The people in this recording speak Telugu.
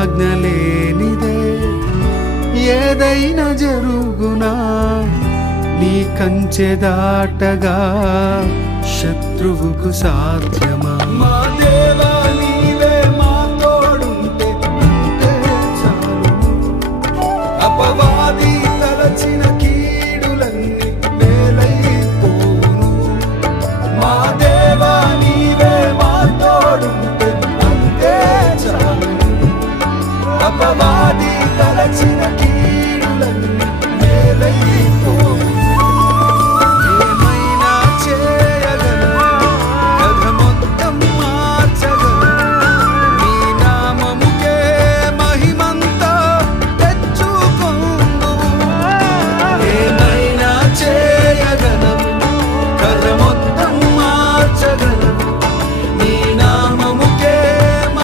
ఆజ్ఞ లేనిదే ఏదైనా జరుగునా నీ కంచె దాటగా శత్రువుకు సాధ్యమా మా దేవా